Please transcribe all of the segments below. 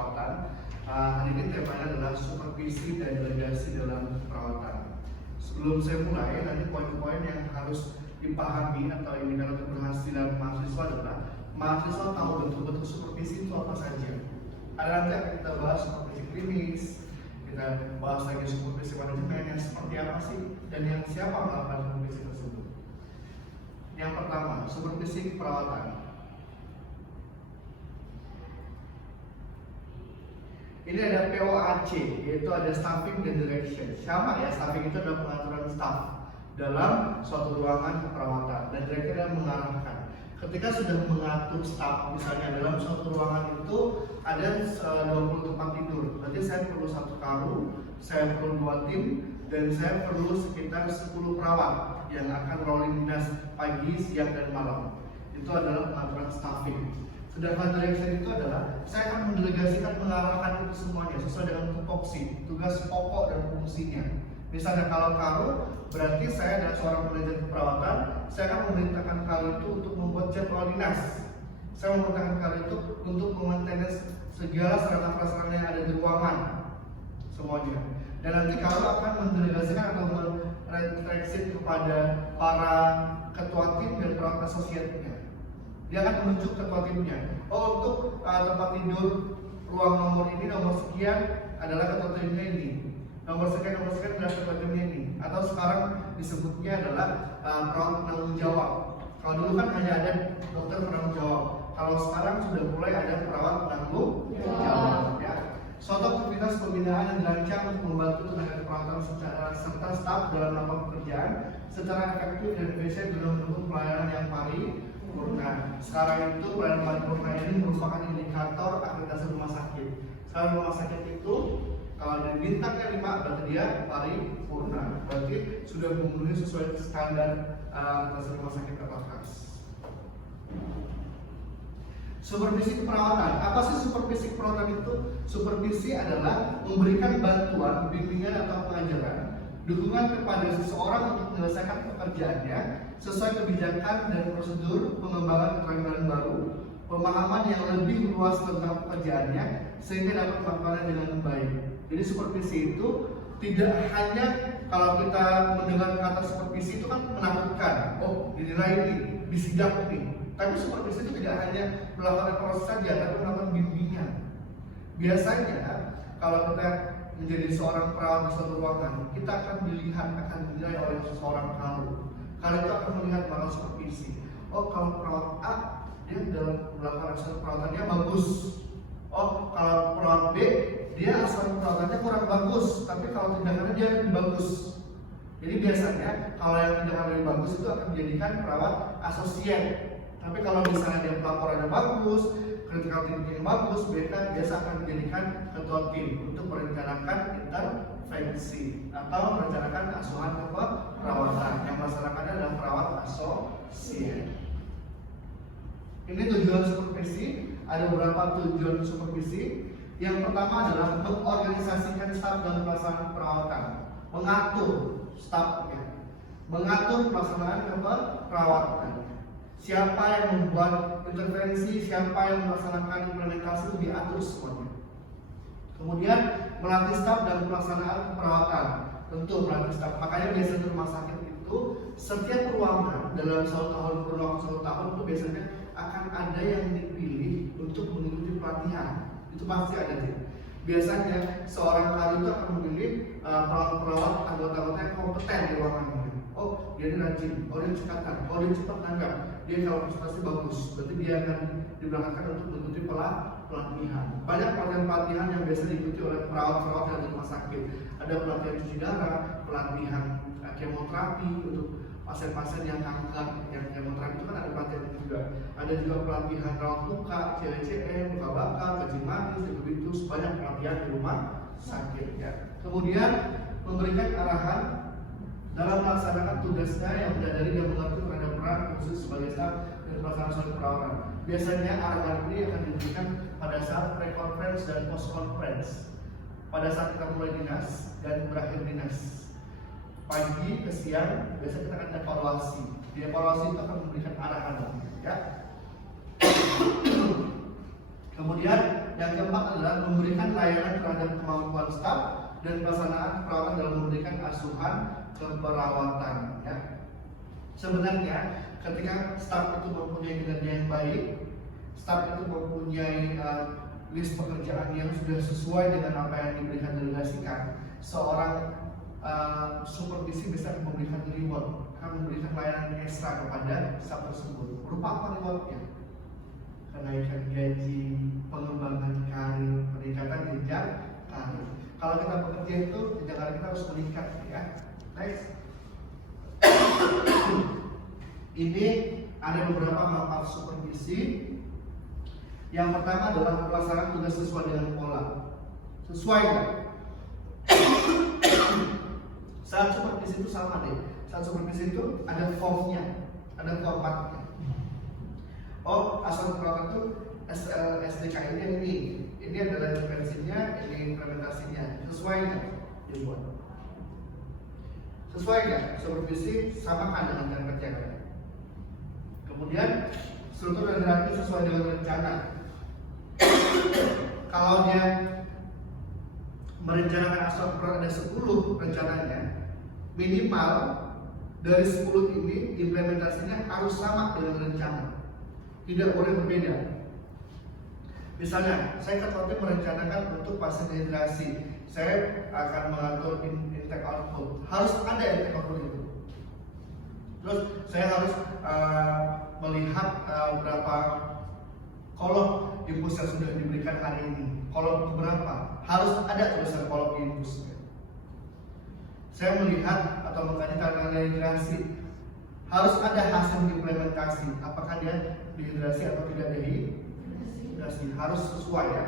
perawatan. Hari ini temanya adalah supervisi dan delegasi dalam perawatan. Sebelum saya mulai, nanti poin-poin yang harus dipahami atau indikator keberhasilan mahasiswa adalah mahasiswa tahu betul-betul supervisi itu apa saja. Ada nanti akan kita bahas supervisi klinis, kita bahas lagi supervisi manajemen yang seperti apa sih dan yang siapa melakukan supervisi tersebut. Yang pertama, supervisi perawatan. Ini ada POAC, yaitu ada staffing dan direction. Siapa ya? Staffing itu adalah pengaturan staff dalam suatu ruangan perawatan, dan direction adalah mengarahkan. Ketika sudah mengatur staff, misalnya dalam suatu ruangan itu ada 20 tempat tidur, berarti saya perlu 1 karu, saya perlu 2 tim, dan saya perlu sekitar 10 perawat yang akan rolling dinas pagi, siang, dan malam. Itu adalah pengaturan staffing. Sedangkan direction itu adalah saya akan mendelegasikan, mengarahkan itu semuanya sesuai dengan tupoksi, tugas pokok dan fungsinya. Misalnya kalau karu, berarti saya adalah seorang manajer perawatan, saya akan memerintahkan karu itu untuk membuat jadwal dinas. Saya memerintahkan karu itu untuk memaintenance segala sarana prasarana yang ada di ruangan semuanya. Dan nanti karu akan mendelegasikan atau mentransfer kepada para ketua tim dan perawat asosiatnya. Dia akan menunjuk ketua timnya. Oh, untuk tempat tidur ruang nomor ini, nomor sekian adalah ketua timnya ini. Nomor sekian adalah ketua timnya ini. Atau sekarang disebutnya adalah perawat penanggung jawab. Kalau dulu kan hanya ada dokter penanggung jawab. Kalau sekarang sudah mulai ada perawat penanggung jawab. Ya. Suatu aktivitas pembinaan yang dirancang untuk membantu tenaga keperawatan serta staf dalam melakukan pekerjaan secara efektif dan efisien guna mendukung pelayanan yang paripurna. Sekarang itu pelayanan paripurna ini merupakan indikator akreditasi rumah sakit. Sekarang rumah sakit itu kalau dari bintangnya 5 berarti dia paripurna. Berarti sudah memenuhi sesuai standar akreditasi rumah sakit atas. Supervisi keperawatan. Apa sih supervisi keperawatan itu? Supervisi adalah memberikan bantuan, bimbingan atau pengajaran, dukungan kepada seseorang untuk menyelesaikan pekerjaannya sesuai kebijakan dan prosedur, pengembangan keterampilan baru, pemahaman yang lebih luas tentang pekerjaannya sehingga dapat melakukannya dengan baik. Jadi supervisi itu tidak hanya kalau kita mendengar kata supervisi itu kan menakutkan. Oh, dinilai ini, disidak ini. Tapi supervisi itu tidak hanya melakukan proses saja, tapi melakukan bimbingan. Biasanya kalau kita menjadi seorang perawat di suatu ruangan, kita akan dilihat, akan dinilai oleh seseorang karu. Kalau itu akan melihat bakal supervisi. Oh, kalau perawat A, dia dalam melakukan asuhan perawatannya bagus. Oh, kalau perawat B, dia asuhan perawatannya kurang bagus, tapi kalau tindakannya dia lebih bagus. Jadi biasanya kalau yang tindakan lebih bagus itu akan menjadikan perawat asosiat. Tapi kalau misalnya dia pelaporannya bagus, critical thinking bagus, mereka biasa akan dijadikan ketua tim untuk merencanakan intervensi atau merencanakan asuhan keperawatan. Yang melaksanakannya adalah perawat asosiat. Ini tujuan supervisi. Ada beberapa tujuan supervisi. Yang pertama adalah mengorganisasikan staf dan pelaksanaan perawatan, mengatur stafnya, mengatur pelaksanaan keperawatan. Siapa yang membuat intervensi, siapa yang melaksanakan implementasi itu diatur semuanya. Kemudian melatih staf dan pelaksanaan perawatan, tentu melatih staf. Makanya biasanya di rumah sakit itu setiap ruangan dalam 1 tahun kurun waktu 1 tahun itu biasanya akan ada yang dipilih untuk mengikuti pelatihan. Itu pasti ada sih. Biasanya seorang karu itu akan memilih perawat-perawat anggota-anggota yang kompeten di ruangannya. Oh, dia rajin, oh dia cekatan, oh dia cepat tanggap, dia kalau prestasi bagus, berarti dia akan diberangkatkan untuk mengikuti pelatihan. Banyak pelatihan yang biasa diikuti oleh perawat-perawat yang di rumah sakit. Ada pelatihan cuci darah, pelatihan kemoterapi untuk pasien-pasien yang kanker, yang kemoterapi itu kan ada pelatihan juga. Ada juga pelatihan rawat luka, CLCM, luka bakar, kencing manis, begitu banyak pelatihan di rumah sakit. Ya. Kemudian memberikan arahan dalam melaksanakan tugasnya yang menyadari dan mengerti terhadap peran khusus sebagai staf dan pelaksanaan suatu perawatan. Biasanya arahan ini akan diberikan pada saat pre-conference dan post-conference. Pada saat kita mulai dinas dan berakhir dinas. Pagi ke siang, biasanya kita akan evaluasi. Di evaluasi itu akan memberikan arahan, ya. Kemudian yang keempat adalah memberikan layanan terhadap kemampuan staf dan pelaksanaan perawatan dalam memberikan asuhan keperawatan. Ya. Sebenarnya ketika staf itu mempunyai kinerja yang baik, staf itu mempunyai list pekerjaan yang sudah sesuai dengan apa yang diberikan delegasikan, seorang supervisi bisa memberikan reward, akan memberikan layanan ekstra kepada staf tersebut. Berupa apa rewardnya? Kenaikan gaji, pengembangan karir, peningkatan jenjang karir. Kalau kita bekerja itu jenjang karir kita harus meningkat, ya. Next. Ini ada beberapa manfaat supervisi. Yang pertama adalah pelaksanaan tugas sesuai dengan pola. Sesuai nggak? Saat supervisi itu sama deh. Saat supervisi itu ada formnya, ada formatnya. Oh, asal perawatan itu SDK ini adalah intervensinya, ini implementasinya. Sesuai nggak? Dibuat. Sesuai nggak? Supervisi samakan dengan jam kerja kalian. Kemudian struktur dan hierarki sesuai dengan rencana. Kalau dia merencanakan asal ada 10 rencananya, minimal dari 10 ini implementasinya harus sama dengan rencana, tidak boleh berbeda. Misalnya, saya ketua tim merencanakan untuk pasien dehidrasi, saya akan mengatur intake output, harus ada intake output itu. Terus saya harus melihat berapa kolom infus yang sudah diberikan hari ini. Kolom berapa? Harus ada tulisan kolom infusnya. Saya melihat atau mengkaji tanaman dehidrasi, harus ada hasil implementasi. Apakah dia dehidrasi atau tidak dehidrasi? Harus sesuai ya.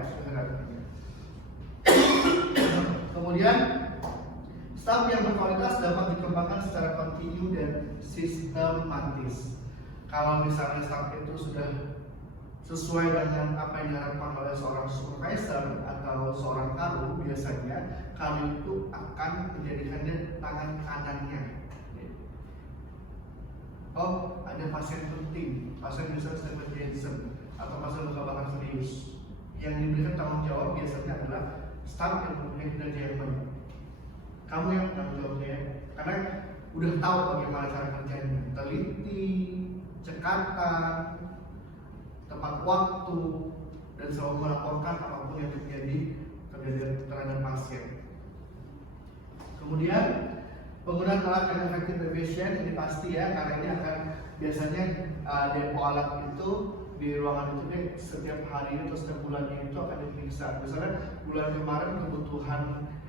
Kemudian staf yang berkualitas dapat dikembangkan secara kontinu dan sistematis. Kalau misalnya staf itu sudah sesuai dengan apa yang diharapkan oleh seorang supervisor atau seorang karu, biasanya karu itu akan menjadikannya tangan kanannya. Oh, ada pasien penting, pasien misalnya emergency atau pasien luka bakar serius, yang diberikan tanggung jawab biasanya adalah staf yang mempunyai kinerja yang baik. Kamu yang tanggung jawabnya, karena udah tahu bagaimana cara kerjanya, teliti, cekatan, tepat waktu, dan selalu melaporkan apapun yang terjadi terhadap pasien. Kemudian penggunaan alat yang efektif dan efisien ini pasti ya, karena ini akan biasanya depo alat itu di ruangan itu deh, setiap hari atau setiap bulannya itu akan diperiksa. Misalnya bulan kemarin kebutuhan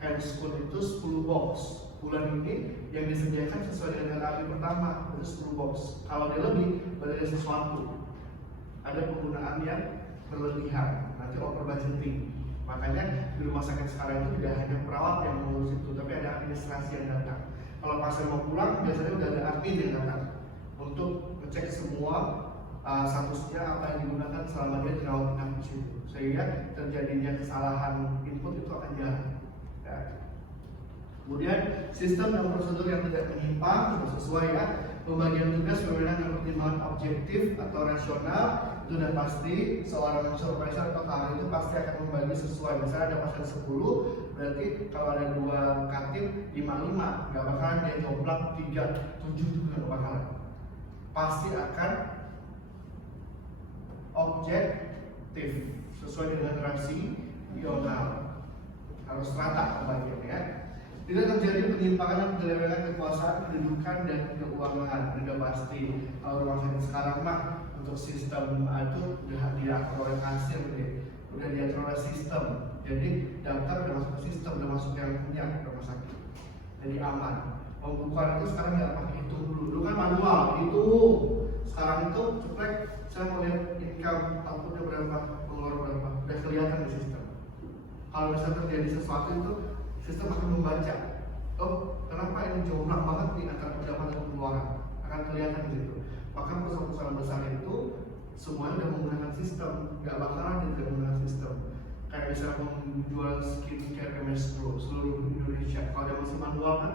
hand school itu 10 box. Bulan ini yang disediakan sesuai dengan RAP pertama itu 10 box. Kalau dia lebih, berarti ada sesuatu. Ada penggunaan yang berlebihan, nanti over budgeting. Makanya di rumah sakit sekarang itu tidak hanya perawat yang mengurus itu, tapi ada administrasi yang datang. Kalau pasien mau pulang, biasanya udah ada admin yang datang untuk ngecek semua statusnya apa yang digunakan selama dia dirawat di situ, sehingga terjadinya kesalahan input itu akan jarang. Ya. Kemudian sistem dan prosedur yang tidak menyimpang sesuai ya. Pembagian tugas wewenang dan pertimbangan objektif atau rasional itu sudah pasti. Seorang supervisor atau kawan itu pasti akan membagi sesuai. Misalnya ada pasien 10, berarti kalau ada 2 katim 5-5, nggak bakalan dia jomplang 3-7 juga nggak bakalan. Pasti akan objektif sesuai dengan rasional, harus rata pembagiannya ya. Tidak terjadi penyimpangan penyelewengan kekuasaan, kedudukan dan keuangan. Sudah pasti. Kalau rumah sakit sekarang mah untuk sistem itu udah diatur oleh kasir, udah diatur oleh sistem. Jadi daftar udah masuk ke sistem, udah masuk yang punya rumah sakit. Jadi aman. Pembukuan itu sekarang nggak pakai hitung dulu. Dulu kan manual, hitung. Sekarang itu ceplek, saya mau lihat income outputnya berapa, pengeluaran berapa, udah kelihatan di sistem. Kalau misalnya terjadi sesuatu itu sistem akan membaca, oh kenapa ini jomplang banget nih antara pendapatan dan pengeluaran, akan kelihatan di situ. Maka perusahaan-perusahaan besar itu semuanya udah menggunakan sistem, nggak bakalan dia tidak menggunakan sistem. Kayak misalnya menjual skincare MS Pro seluruh Indonesia, kalau dia masih manual kan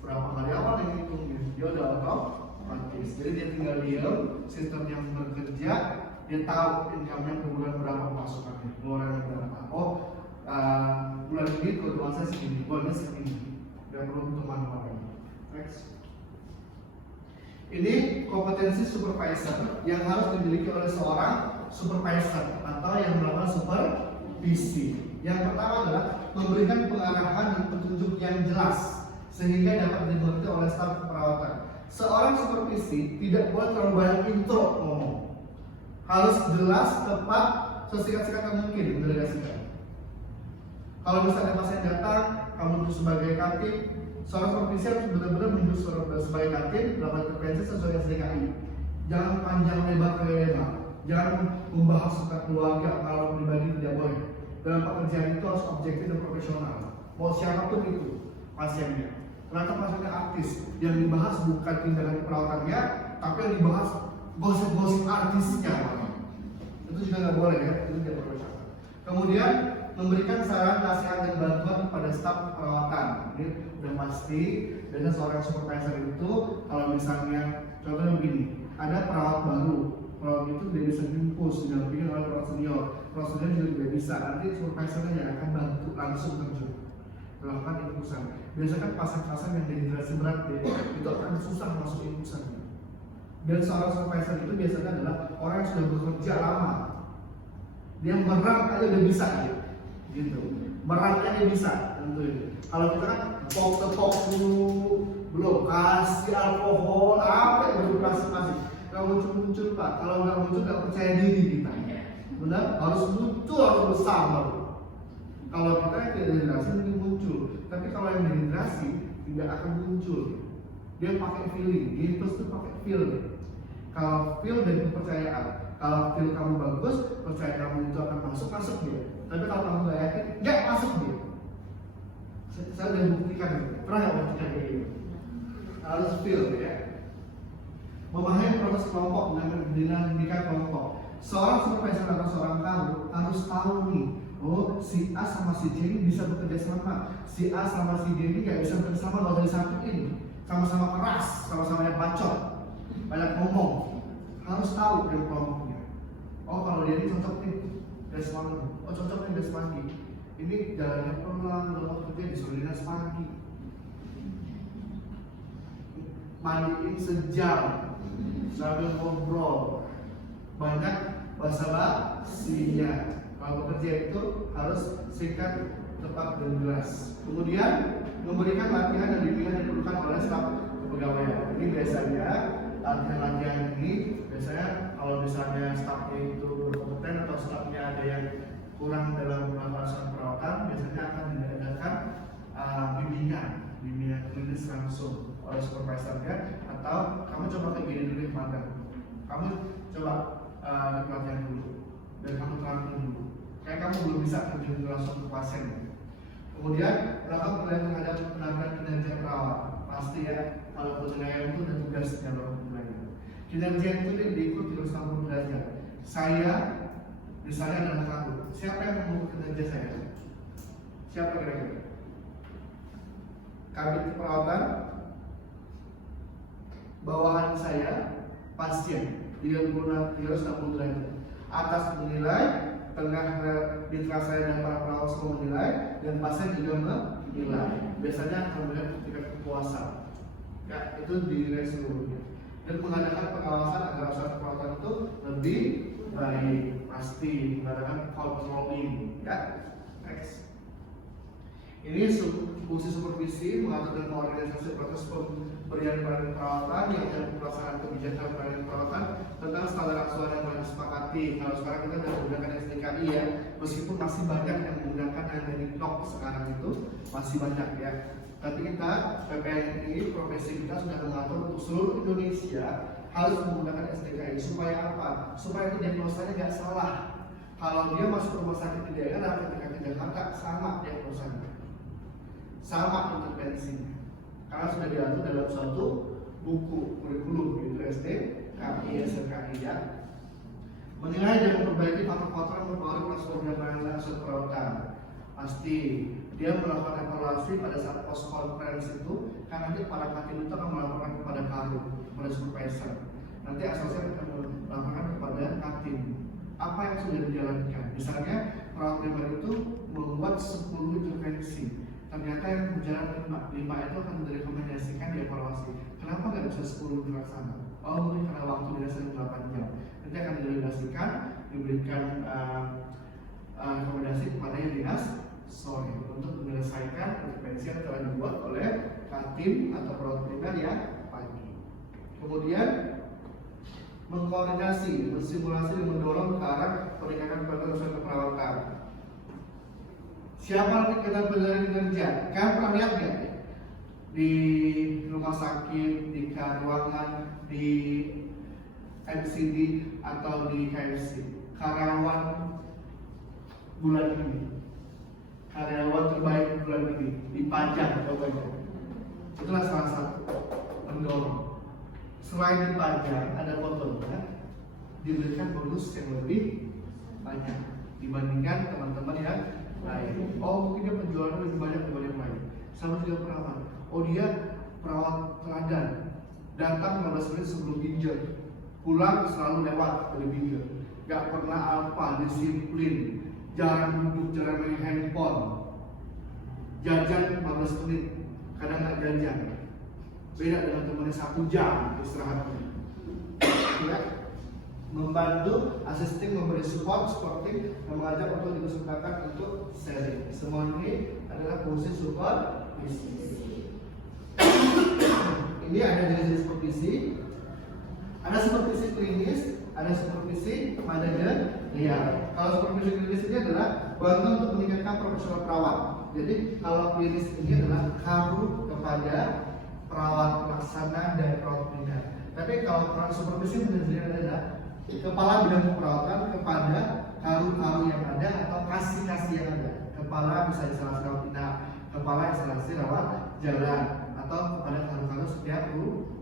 berapa kali awal yang hitungnya, dia udah otomatis. Jadi dia tinggal diam, sistem yang bekerja, dia tahu income-nya per bulan berapa, pemasukannya, pengeluarannya berapa. Bulan ini keuntungan saya segini, bulannya segini, tidak perlu untuk manual lagi. Next. Ini kompetensi supervisor yang harus dimiliki oleh seorang supervisor atau yang melakukan supervisi. Yang pertama adalah memberikan pengarahan dan petunjuk yang jelas sehingga dapat dimengerti oleh staf perawatan. Seorang supervisi tidak boleh terlalu banyak intro ngomong. Harus jelas, tepat, sesingkat-singkat mungkin mendelegasikan. Kalau misalnya pasien datang, kamu duduk sebagai kantin, seorang supervisi harus benar-benar menunjuk sebagai kantin melakukan intervensi sesuai SDKI. Jangan panjang lebar lebar. Jangan membahas tentang keluarga, kalau pribadi tidak boleh. Dalam pekerjaan itu harus objektif dan profesional. Mau siapapun itu pasiennya. Ternyata pasiennya artis, yang dibahas bukan tindakan perawatannya, tapi yang dibahas gosip-gosip artisnya. Itu juga nggak boleh ya, itu tidak profesional. Kemudian memberikan saran, nasihat dan bantuan kepada staf perawatan. Ini udah pasti. Biasanya seorang supervisor itu kalau misalnya contohnya begini, ada perawat baru, perawat itu tidak bisa diimpus, didampingi oleh perawat senior. Perawat senior juga tidak bisa. Nanti supervisornya yang akan bantu langsung terjun melakukan impusan. Biasanya kan pasien-pasien yang dehidrasi berat itu akan susah masuk impusan. Dan seorang supervisor itu biasanya adalah orang yang sudah bekerja lama. Dia merang aja udah bisa gitu. Merangnya dia bisa tentu. Kalau kita kan tepok dulu, belum kasih alkohol, apa yang beroperasi masih nggak muncul Pak. Kalau nggak muncul nggak percaya diri kita. Benar? Harus muncul, harus besar baru. Kalau kita yang tidak dehidrasi mungkin muncul, tapi kalau yang dehidrasi tidak akan muncul. Dia pakai feeling, dia terus tuh pakai feel. Kalau feel dan kepercayaan, kalau feel kamu bagus, percaya kamu itu akan masuk dia. Tapi kalau kamu nggak yakin, nggak masuk dia. Saya udah buktikan, pernah nggak buktikan kayak gitu? Harus feel ya. Memahami proses kelompok dengan dinamika kelompok. Seorang supervisor atau seorang kamu harus tahu nih, oh si A sama si J ini bisa bekerja sama, si A sama si D ini nggak bisa bekerja sama, nggak usah disatuin, sama-sama keras, sama-sama yang bacot, banyak ngomong. Harus tahu yang kelompoknya. Oh kalau dia ini cocok nih desmani, oh cocok nih desmani. Ini jalannya pelan, kalau kerja disuruh dinas pagi, mandiin sejam sambil ngobrol, banyak basa-basinya. Kalau bekerja itu harus singkat, tepat dan jelas. Kemudian memberikan latihan dan bimbingan yang diperlukan oleh staf kepegawaian. Ini biasanya latihan-latihan ini biasanya kalau misalnya stafnya itu berkompeten atau stafnya ada yang kurang dalam melakukan perawatan, biasanya akan diadakan bimbingan klinis langsung oleh supervisornya, atau kamu coba kayak gini dulu di magang. Kamu coba pelatihan dulu dan kamu terangin dulu. Kayak kamu belum bisa terjun langsung ke pasien. Kemudian melakukan penilaian terhadap penampilan kinerja perawat. Pasti ya, kalau penilaian itu ada tugas dalam penilaian. Kinerja itu diikuti 360 derajat. Saya misalnya adalah kamu. Siapa yang mengukur kinerja saya? Siapa kira-kira? Kabin perawatan, bawahan saya, pasien 360 derajat. Atas menilai, tengah mitra saya dan para perawat semua menilai, dan pasien juga menilai. Biasanya akan melihat tingkat kepuasan. Ya, itu dinilai seluruhnya. Dan mengadakan pengawasan agar usaha perawatan itu lebih baik. Pasti mengadakan controlling. Ya, next. Ini fungsi supervisi mengatur dan mengorganisasi proses pemberian pelayanan perawatan yang pelaksanaan kebijakan pelayanan perawatan tentang standar aktual yang telah disepakati. Kalau sekarang kita sudah menggunakan SDKI ya, meskipun masih banyak yang menggunakan yang dari blok sekarang itu masih banyak ya. Tapi kita PPN ini profesi kita sudah mengatur untuk seluruh Indonesia harus menggunakan SDKI supaya apa? Supaya itu diagnosanya nggak salah. Kalau dia masuk rumah sakit di daerah ketika ke Jakarta sama diagnosanya, sama intervensinya, karena sudah diatur dalam suatu buku kurikulum yaitu SDKI SDKI ya. Menilai dan memperbaiki faktor-faktor yang mempengaruhi proses pemberian aset perawatan. Pasti dia melakukan evaluasi pada saat post conference itu, karena nanti para katil itu akan melaporkan kepada karu, kepada supervisor. Nanti asosiat akan melaporkan kepada katil. apa yang sudah dijalankan. Misalnya perawat primer itu membuat 10 intervensi, ternyata yang berjalan 5 itu akan direkomendasikan dievaluasi. Kenapa nggak bisa 10 dilaksana? Oh, mungkin karena waktu biasanya 8 jam. Nanti akan direkomendasikan, diberikan rekomendasi kepada yang dinas sore untuk menyelesaikan intervensi yang telah dibuat oleh tim atau perawat primer yang pagi. Kemudian mengkoordinasi, mensimulasi, dan mendorong ke arah peningkatan kualitas keperawatan. Siapa kita belajar kerja? Kan pernah lihat nggak di rumah sakit, di ruangan, di MCD atau di KFC, karyawan bulan ini, karyawan terbaik bulan ini dipajang pokoknya. Itulah salah satu mendorong. Selain dipajang, ada fotonya, diberikan bonus yang lebih banyak dibandingkan teman-teman yang lain. Oh, mungkin dia penjualannya lebih banyak daripada yang lain. Sama juga perawat. Oh, dia perawat teladan, datang 15 menit sebelum ginjal, pulang selalu lewat dari ginjal. Gak pernah apa, disiplin, jarang duduk, jarang main handphone, jajan 15 menit, kadang gak jajan. Beda dengan temannya 1 jam istirahatnya. Ya. Membantu, asisting, memberi support, supporting, dan mengajak untuk dipersembahkan untuk sharing. Semua ini adalah fungsi supervisi. Ini ada jenis supervisi, ada supervisi klinis, ada supervisi manajerial. Kalau supervisi klinis ini adalah bantu untuk meningkatkan profesional perawat. Jadi kalau klinis ini adalah karu kepada perawat pelaksana dan perawat primer. Tapi kalau perawat supervisi manajerial adalah kepala bidang keperawatan kepada karu-karu yang ada atau kasih-kasih yang ada. Kepala bisa instalasi rawat inap, kepala instalasi rawat jalan, atau kepada karu-karu setiap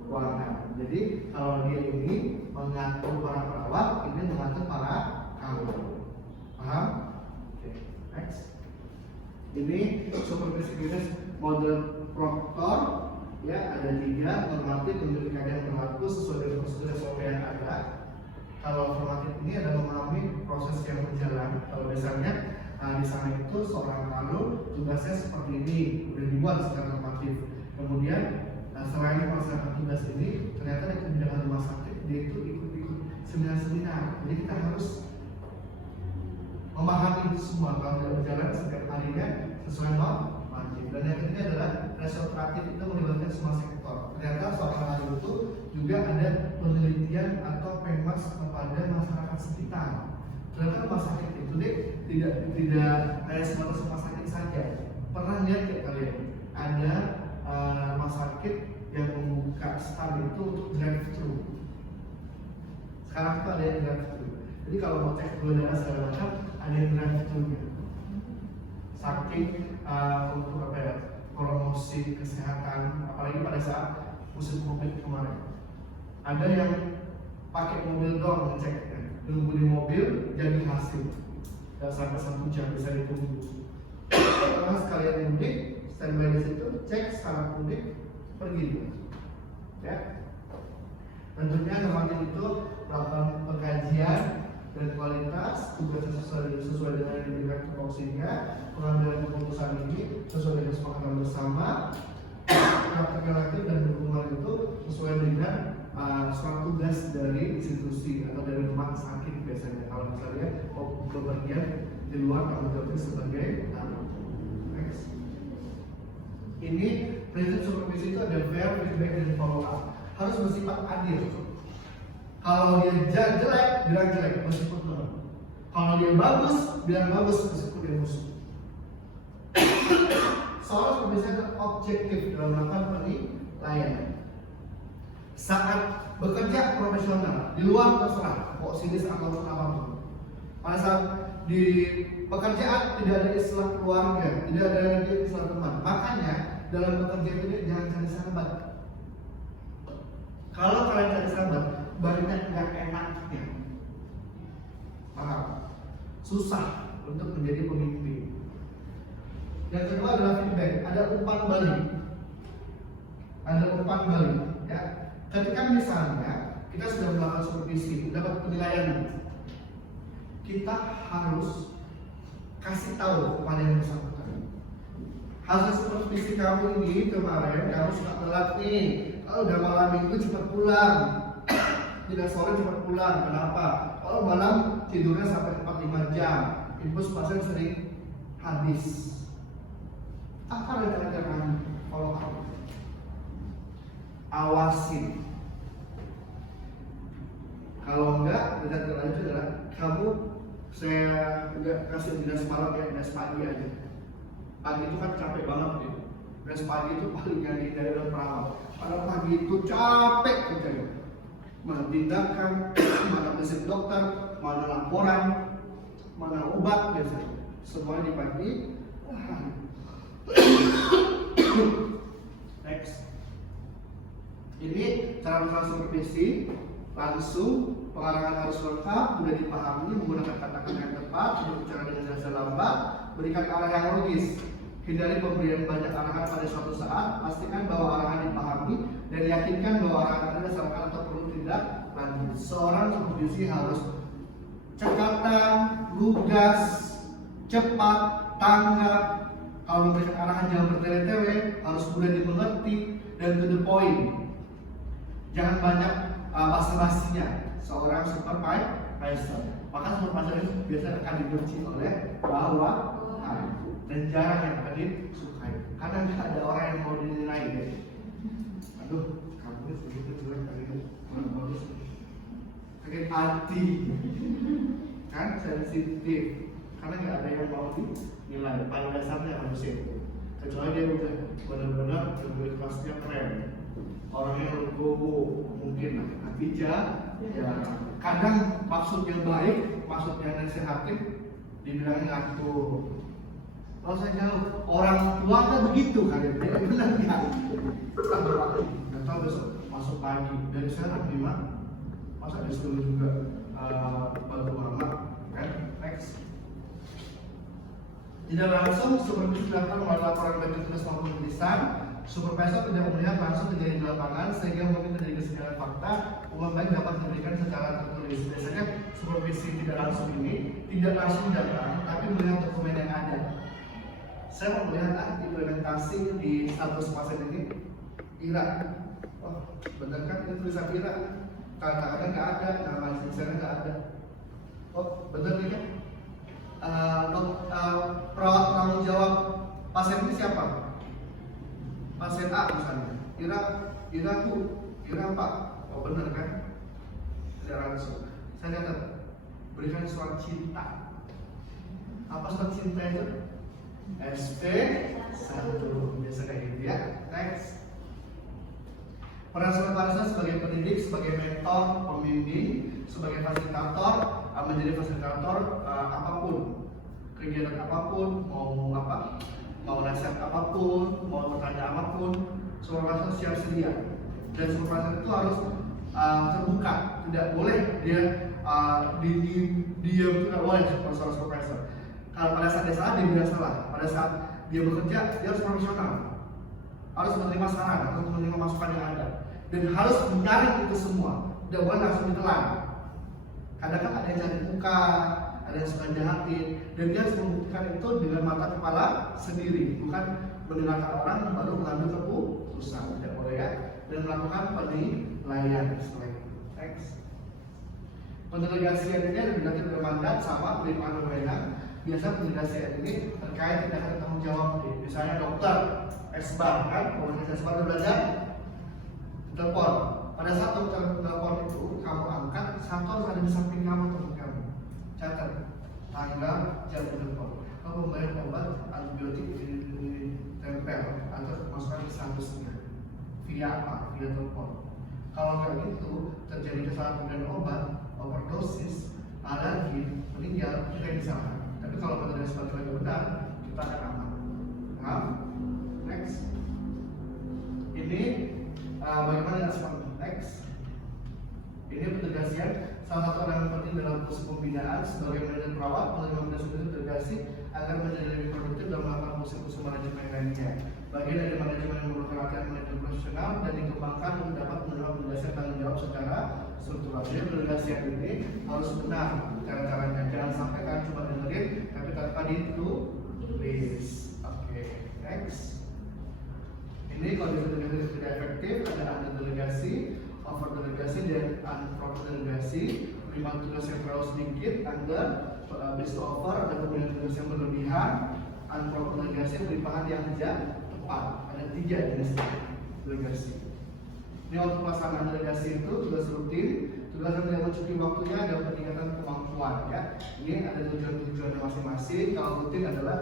ruangan. Jadi kalau dia ini mengatur para perawat, ini mengatur para karu. Paham? Oke, next. Ini supervisi klinis model proktor. Ya, ada 3, normatif, memberi keadaan berlaku sesuai dengan prosedur SOP yang ada. Kalau formatif ini adalah memahami proses yang berjalan. Kalau misalnya di sana itu seorang karu tugasnya seperti ini, sudah dibuat secara normatif. Kemudian selain melaksanakan tugas ini, ternyata di kebijakan rumah sakit dia itu ikut-ikut seminar-seminar. Jadi kita harus memahami itu semua. Kalau tidak berjalan setiap harinya sesuai normatif. Dan yang ketiga adalah restoratif, itu melibatkan semua sektor. Ternyata seorang karu itu juga ada penelitian atau penmas kepada masyarakat sekitar. Ternyata rumah sakit itu tidak hanya sebatas rumah sakit saja. Pernah lihat ya kalian ada rumah sakit yang membuka stand itu untuk drive-thru. Sekarang itu ada yang drive-thru. Jadi kalau mau cek gula darah segala macam, ada yang drive-thru-nya. Saking untuk apa ya, promosi kesehatan, apalagi pada saat musim COVID kemarin. Ada yang pakai mobil doang ngeceknya, tunggu di mobil jadi hasil, dan sampai 1 jam bisa ditunggu. Setelah sekalian mudik, standby di situ, cek syarat mudik, pergi. Ya, tentunya normatif itu melakukan pengkajian dan kualitas tugasnya sesuai dengan yang diberikan tupoksinya. Pengambilan keputusan ini sesuai dengan kesepakatan bersama. Praktek aktif dan dukungan itu sesuai dengan surat tugas dari institusi atau dari rumah sakit biasanya. Kalau misalnya bepergian di luar tanggung jawabnya sebagai next. Ini prinsip supervisi itu ada fair, feedback, dan follow up. Harus bersifat adil. Kalau dia jelek, bilang jelek, meskipun turun. Kalau dia bagus, bilang bagus, meskipun dia musuh. Soal supervisi itu objektif dalam melakukan penilaian. Saat bekerja profesional, di luar terserah, mau sinis atau apapun. Pada saat di pekerjaan tidak ada istilah keluarga, tidak ada lagi istilah teman. Makanya dalam bekerja ini jangan cari sahabat. Kalau kalian cari sahabat, banyak nggak enaknya. Paham? Susah untuk menjadi pemimpin. Yang kedua adalah feedback. Ada umpan balik. Ada umpan balik. Ya. Ketika misalnya kita sudah melakukan supervisi, dapat penilaian, kita harus kasih tahu kepada yang bersangkutan. Hasil supervisi kamu ini kemarin kamu suka telat nih. Kalau udah malam minggu cepat pulang, tidak sore cepat pulang. Kenapa? Kalau malam tidurnya sampai 4-5 jam. Infus pasien sering habis. Apa rencana kamu? Kalau kamu awasin. Kalau enggak, rencana lanjut adalah kamu saya udah kasih dinas malam ya, dinas pagi aja. Pagi itu kan capek banget gitu. Dinas pagi itu paling gak dari perawat. Pada pagi itu capek kerjanya. Mana tindakan, mana mesin dokter, mana laporan, mana obat biasanya. Semuanya di pagi. Next. Ini cara supervisi langsung, pengarangan harus lengkap, mudah dipahami, menggunakan kata-kata yang tepat, berbicara dengan bahasa lambat, berikan arah yang logis. Hindari pemberian banyak arahan pada suatu saat, pastikan bahwa arahan dipahami dan yakinkan bahwa arahan Anda disarankan atau perlu tidak lanjut. Seorang supervisi harus cekatan, lugas, cepat, tanggap. Kalau memberikan arahan jangan bertele-tele, harus mudah dimengerti dan to the point. Jangan banyak basa-basinya. Seorang supervisor, maka supervisor itu biasanya akan dibenci oleh bawahan dan jarang yang akan disukai. Karena nggak ada orang yang mau dinilai deh. Aduh, kamu begitu jelek kali ini, bagus, sakit hati, kan sensitif. Karena nggak ada yang mau dinilai. Pada dasarnya manusia itu, kecuali dia udah benar-benar lebih kelasnya keren. Orangnya legowo mungkin lah, tapi ya kadang maksudnya baik, maksudnya nasihatin, dibilangnya ngatur. Kalau saya jauh, orang tuanya begitu kan, dia bilang ya, nggak tahu besok masuk pagi dari sekarang gimana? Masa disuruh juga bantu mama, kan? Next. Tidak langsung supervisi dilakukan melalui laporan baik tulis maupun tulisan. Supervisor tidak melihat langsung kejadian di lapangan sehingga mungkin terjadi kesenjangan fakta. Umum baik dapat diberikan secara tertulis. Biasanya supervisi tidak langsung ini tidak langsung datang, tapi melihat dokumen yang ada. Saya mau melihat implementasi di status pasien ini IRA. Oh, benar kan ini tulisan IRA? Kadang-kadang nggak ada, nama tulisannya nggak ada. Oh, benar nih kan? Perawat tanggung jawab pasien ini siapa? Pasien A misalnya, Ira Pak, oh benar kan? Tidak langsung. Saya catat, berikan surat cinta. Apa surat cinta itu? SP1, biasa kayak gitu ya. Next. Peran supervisor sebagai pendidik, sebagai mentor, pembimbing, sebagai fasilitator, menjadi fasilitator apapun, kegiatan apapun, mau apa? Mau nasihat apapun, mau bertanya apapun, supervisor siap sedia. Dan supervisor itu harus terbuka, tidak boleh dia tidak boleh supervisor. Kalau pada saat dia salah, dia bilang salah. Pada saat dia bekerja, dia harus profesional, harus menerima saran, harus menerima masukan yang ada, dan harus menyaring itu semua. Tidak boleh langsung ditelan. Kadang-kadang ada yang cari muka, ada yang suka jahatin, dan dia harus membuktikan itu dengan mata kepala sendiri, bukan mendengarkan orang baru mengambil keputusan. Tidak boleh ya, dan melakukan penilaian setelah itu. Next. Pendelegasian ini ada berarti mandat sama penerimaan wewenang. Biasa pendelegasian ini terkait tindakan tanggung jawab. Misalnya dokter S-Bar kan, organisasi S-Bar belajar telepon. Pada saat dokter telepon itu, kamu angkat, satu harus ada di samping kamu, teman kamu. Catat tanggal, jam telepon. Kalau pemberian obat antibiotik ditempel atau masukkan ke statusnya via apa? Via telepon. Kalau kayak gitu terjadi kesalahan pemberian obat, overdosis, alergi, meninggal, kita yang disalahkan. Tapi kalau metode sebagai benar, kita akan aman. Paham? Next. Ini bagaimana respon? Next. Ini pendelegasian salah satu yang penting dalam proses pembinaan sebagai manajer perawat, menerima manajemen delegasi agar menjadi lebih produktif dalam melakukan fungsi-fungsi manajemen lainnya. Bagian dari manajemen yang memerlukan latihan manajemen profesional dan dikembangkan untuk dapat menerima penjelasan tanggung jawab secara struktural. Jadi delegasi yang ini harus benar cara-caranya. Jangan sampai kalian cuma dengerin tapi tanpa ditulis. Oke, next. Ini kalau delegasi tidak efektif, ada under delegasi, over delegasi, dan unproper delegasi. Memang tugas yang terlalu sedikit, under, habis itu over, ada pemberian tugas yang berlebihan, unproper delegasi, pelimpahan yang tidak tepat. Ada 3 jenis delegasi. Ini untuk pelaksanaan delegasi itu tugas rutin, tugas yang tidak mencukupi waktunya dan peningkatan kemampuan ya. Ini ada tujuan-tujuannya masing-masing. Kalau rutin adalah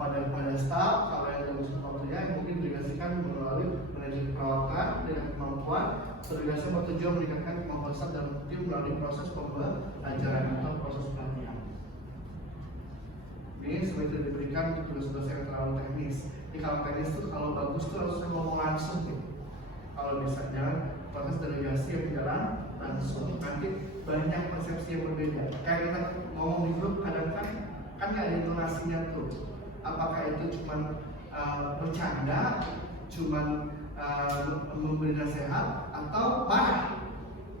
kepada staf, kalau yang tidak mencukupi waktunya mungkin delegasikan melalui manajemen perawatan dengan kemampuan. Delegasi bertujuan meningkatkan kemampuan staf dan tim melalui proses pembelajaran atau proses pelatihan. Ini sebaiknya diberikan untuk tugas-tugas yang terlalu teknis. Jadi kalau teknis itu kalau bagus tuh harusnya ngomong langsung gitu. Kalau bisa jangan proses delegasi yang berjalan langsung, nanti banyak persepsi yang berbeda. Kayak kita ngomong di grup kadang kan nggak ada intonasinya tuh. Apakah itu cuma bercanda, cuma memberi nasihat, atau marah?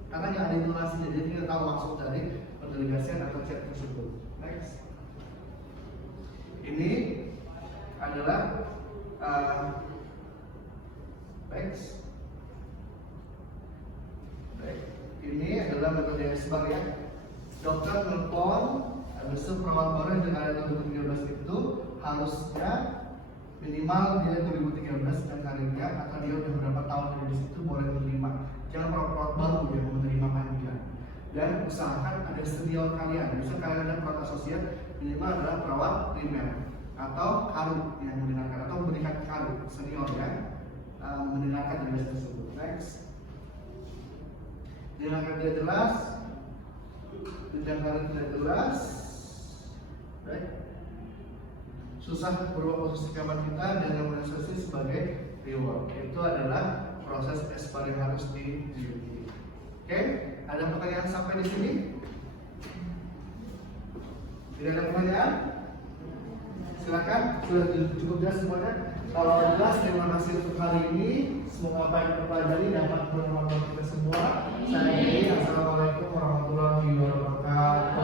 Karena nggak ada intonasinya, jadi kita tahu maksud dari pendelegasian atau chat tersebut. Next. Ini adalah next. Ini adalah metode SBAR ya. Dokter telepon, habis itu perawat baru yang ada tahun 2013 itu harusnya minimal dia 2013 dan karirnya atau dia udah berapa tahun dari situ boleh menerima. Jangan perawat baru yang menerima panggilan. Dan usahakan ada senior kalian. Bisa kalian ada perawat asosiat, minimal adalah perawat primer atau karu yang mendengarkan atau memberikan karu senior ya mendengarkan delegasi tersebut. Next. Jenjang tidak jelas, jenjang karir tidak jelas, baik. Susah berubah posisi kamar kita dan yang organisasi sebagai reward. Itu adalah proses SBAR yang harus diikuti. Oke, ada pertanyaan sampai di sini? Tidak ada pertanyaan? Silakan, sudah cukup jelas semuanya. Kalau jelas, terima kasih untuk hari ini. Semoga apa yang kita pelajari dapat bermanfaat kita semua. Saya Assalamualaikum warahmatullahi wabarakatuh.